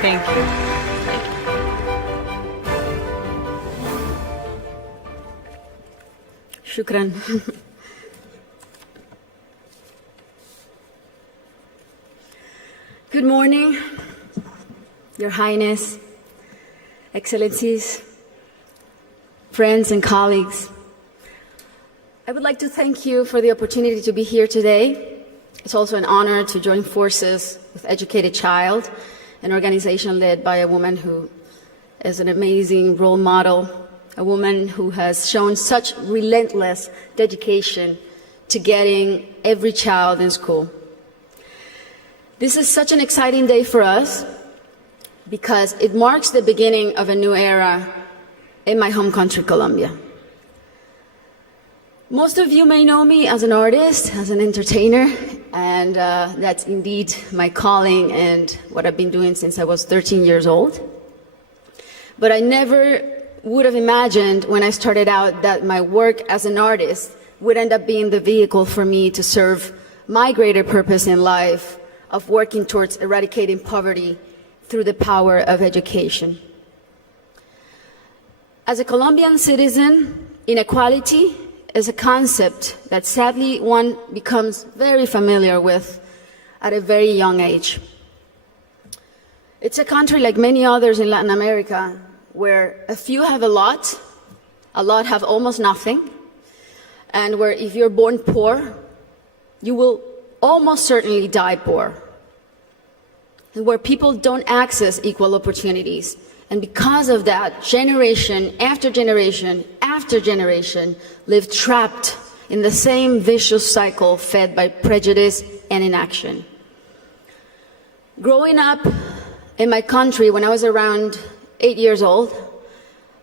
Thank you. Shukran. Good morning, Your Highness, Excellencies, friends and colleagues. I would like to thank you for the opportunity to be here today. It's also an honor to join forces with Educated Child, an organization led by a woman who is an amazing role model, a woman who has shown such relentless dedication to getting every child in school. This is such an exciting day for us because it marks the beginning of a new era in my home country, Colombia. Most of you may know me as an artist, as an entertainer, and that's indeed my calling and what I've been doing since I was 13 years old. But I never would have imagined when I started out that my work as an artist would end up being the vehicle for me to serve my greater purpose in life of working towards eradicating poverty through the power of education. As a Colombian citizen, inequality is a concept that sadly one becomes very familiar with at a very young age. It's a country like many others in Latin America where a few have a lot have almost nothing, and where if you're born poor, you will almost certainly die poor, and where people don't access equal opportunities. And because of that, generation after generation after generation live trapped in the same vicious cycle fed by prejudice and inaction. Growing up in my country when I was around 8 years old,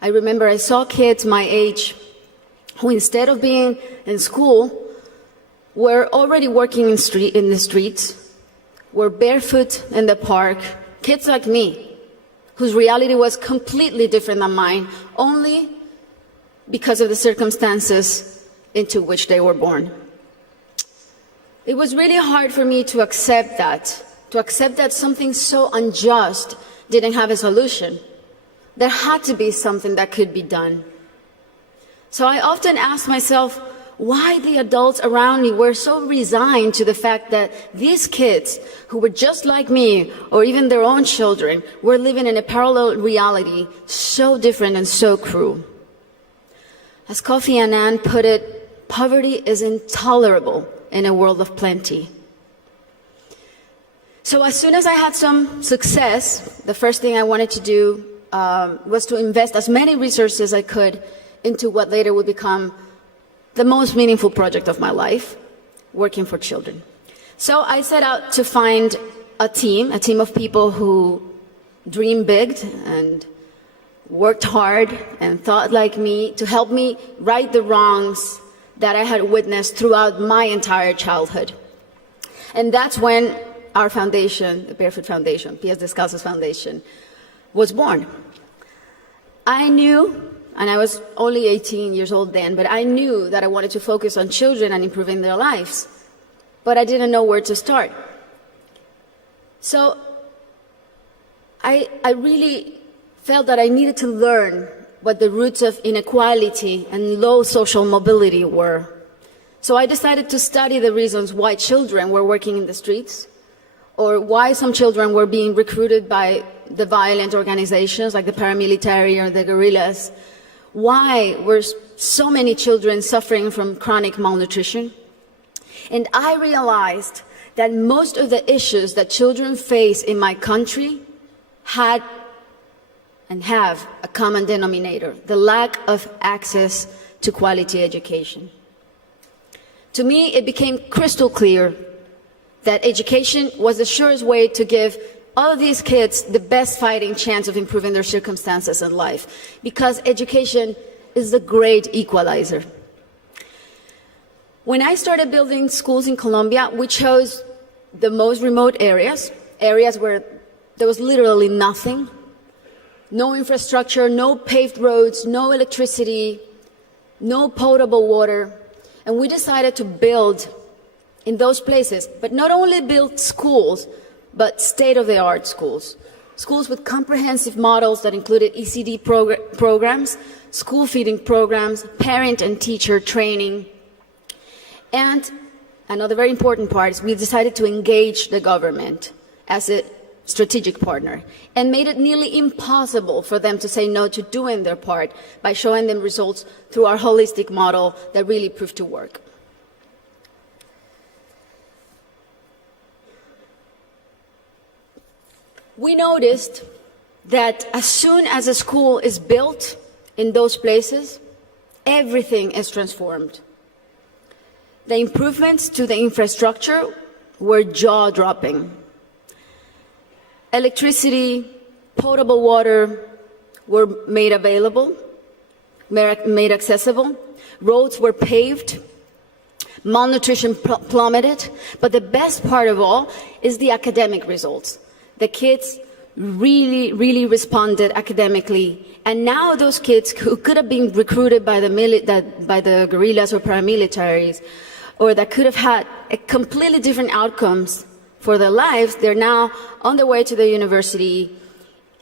I remember I saw kids my age who, instead of being in school, were already working in the streets, were barefoot in the park, kids like me, whose reality was completely different than mine, only because of the circumstances into which they were born. It was really hard for me to accept that something so unjust didn't have a solution. There had to be something that could be done. So I often asked myself why the adults around me were so resigned to the fact that these kids, who were just like me, or even their own children, were living in a parallel reality so different and so cruel. As Kofi Annan put it, poverty is intolerable in a world of plenty. So as soon as I had some success, the first thing I wanted to do was to invest as many resources as I could into what later would become the most meaningful project of my life, working for children. So I set out to find a team of people who dreamed big and worked hard and thought like me to help me right the wrongs that I had witnessed throughout my entire childhood. And that's when our foundation, the Barefoot Foundation, Pies Descalzos Foundation, was born. I knew, and I was only 18 years old then, but I knew that I wanted to focus on children and improving their lives, but I didn't know where to start. So I really felt that I needed to learn what the roots of inequality and low social mobility were. So I decided to study the reasons why children were working in the streets, or why some children were being recruited by the violent organizations like the paramilitary or the guerrillas. Why were so many children suffering from chronic malnutrition? And I realized that most of the issues that children face in my country had and have a common denominator: the lack of access to quality education. To me, it became crystal clear that education was the surest way to give all of these kids the best fighting chance of improving their circumstances in life, because education is the great equalizer. When I started building schools in Colombia, we chose the most remote areas where there was literally nothing, no infrastructure, no paved roads, no electricity, no potable water. And we decided to build in those places, but not only build schools, but state-of-the-art schools schools with comprehensive models that included ECD programs, school feeding programs, parent and teacher training. And another very important part is we decided to engage the government as a strategic partner and made it nearly impossible for them to say no to doing their part by showing them results through our holistic model that really proved to work. We noticed that as soon as a school is built in those places, everything is transformed. The improvements to the infrastructure were jaw-dropping. Electricity, potable water were made available, made accessible. Roads were paved. Malnutrition plummeted. But the best part of all is the academic results. The kids really responded academically. And now those kids who could have been recruited by the guerrillas or paramilitaries, or that could have had a completely different outcomes for their lives, they're now on their way to the university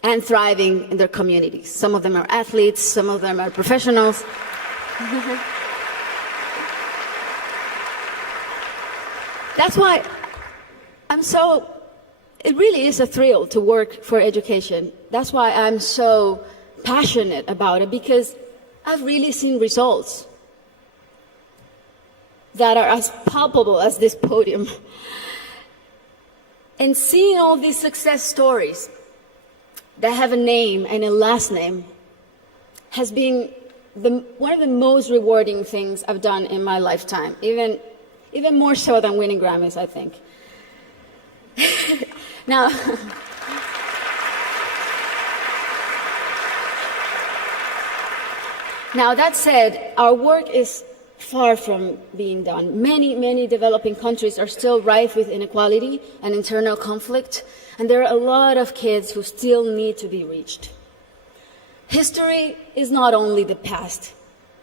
and thriving in their communities. Some of them are athletes, some of them are professionals. That's why it really is a thrill to work for education. That's why I'm so passionate about it, because I've really seen results that are as palpable as this podium. And seeing all these success stories that have a name and a last name has been one of the most rewarding things I've done in my lifetime, even more so than winning Grammys, I think. Now, that said, our work is far from being done. Many developing countries are still rife with inequality and internal conflict, and there are a lot of kids who still need to be reached. History is not only the past.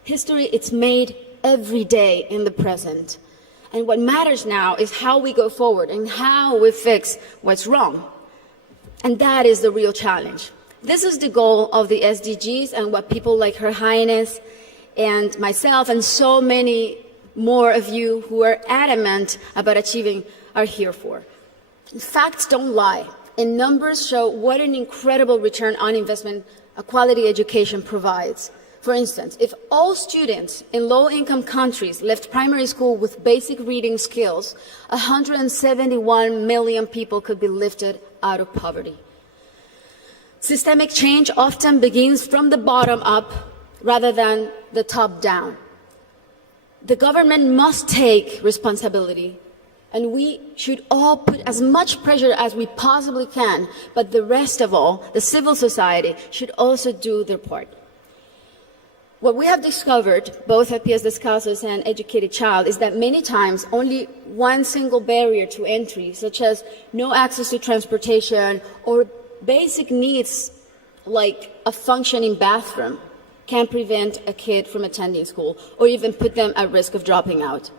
History is made every day in the present. And what matters now is how we go forward and how we fix what's wrong. And that is the real challenge. This is the goal of the SDGs and what people like Her Highness and myself and so many more of you who are adamant about achieving are here for. Facts don't lie, and numbers show what an incredible return on investment a quality education provides. For instance, if all students in low-income countries left primary school with basic reading skills, 171 million people could be lifted out of poverty. Systemic change often begins from the bottom up rather than the top down. The government must take responsibility, and we should all put as much pressure as we possibly can, but the rest of all, the civil society, should also do their part. What we have discovered, both at Pies Descalzos and Educated Child, is that many times only one single barrier to entry, such as no access to transportation or basic needs like a functioning bathroom, can prevent a kid from attending school or even put them at risk of dropping out.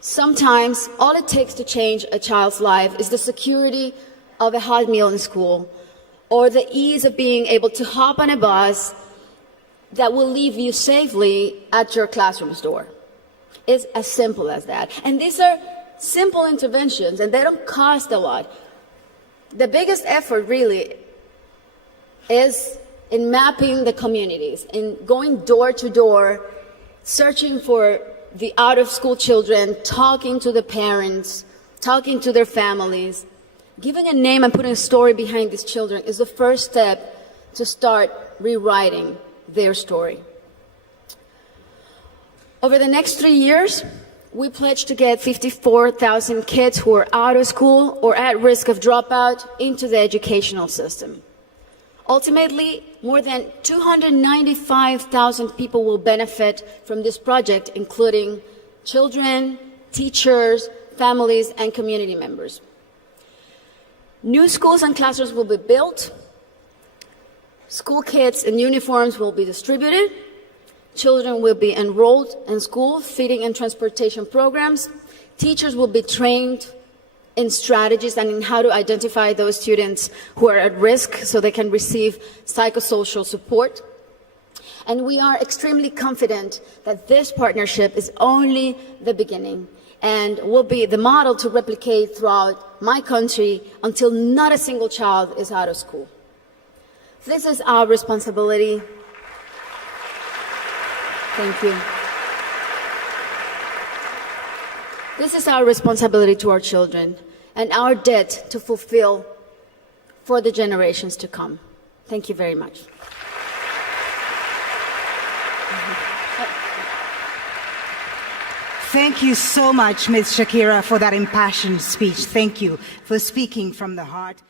Sometimes all it takes to change a child's life is the security of a hot meal in school or the ease of being able to hop on a bus that will leave you safely at your classroom's door. It's as simple as that. And these are simple interventions, and they don't cost a lot. The biggest effort really is in mapping the communities, in going door to door, searching for the out-of-school children, talking to the parents, talking to their families. Giving a name and putting a story behind these children is the first step to start rewriting their story. Over the next 3 years, we pledge to get 54,000 kids who are out of school or at risk of dropout into the educational system. Ultimately, more than 295,000 people will benefit from this project, including children, teachers, families, and community members. New schools and classrooms will be built. School kits and uniforms will be distributed. Children will be enrolled in school, feeding and transportation programs. Teachers will be trained in strategies and in how to identify those students who are at risk so they can receive psychosocial support. And we are extremely confident that this partnership is only the beginning and will be the model to replicate throughout my country until not a single child is out of school. This is our responsibility. Thank you. This is our responsibility to our children and our debt to fulfill for the generations to come. Thank you very much. Thank you so much, Ms. Shakira, for that impassioned speech. Thank you for speaking from the heart.